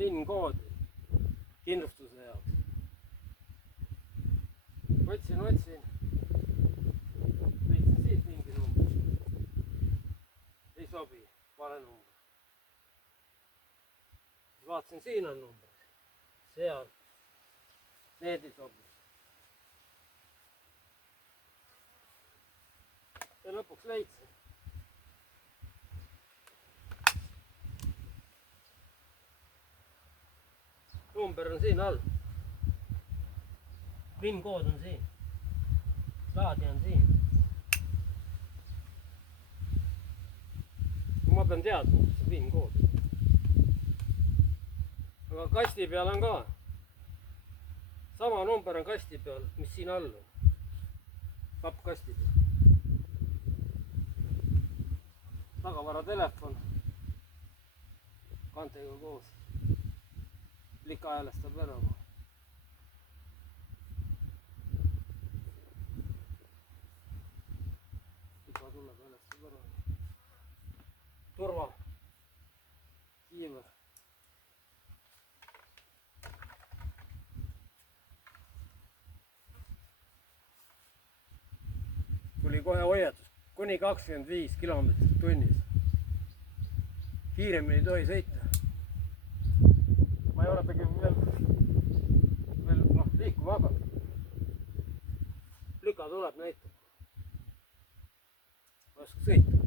PIN-kood kindlustuse jaoks. Otsin, leidsin siit mingi number. Ei sobi, vale number. Vaatasin, siin on number. Seal. Need ei sobi. Ja lõpuks leidsin. Number on siin all. PIN-kood on siin. Laadija on siin. Ma pean teadma, see PIN-kood. Aga kasti peal on ka. Sama number on kasti peal, mis siin all on. Pappkasti peal. Tagavara telefon. Kantega koos. Lika häälestab ära. Lika tuleb häälestab ära. Turva. Kiiver. Tuli kohe hoiatus. Kuni 25 kilomeetrit tunnis. Kiiremini ei tohi sõita. Ma ei ole pigem veel liikuma hakanud. Lüka tuleb näitab. Ma ei oska sõita.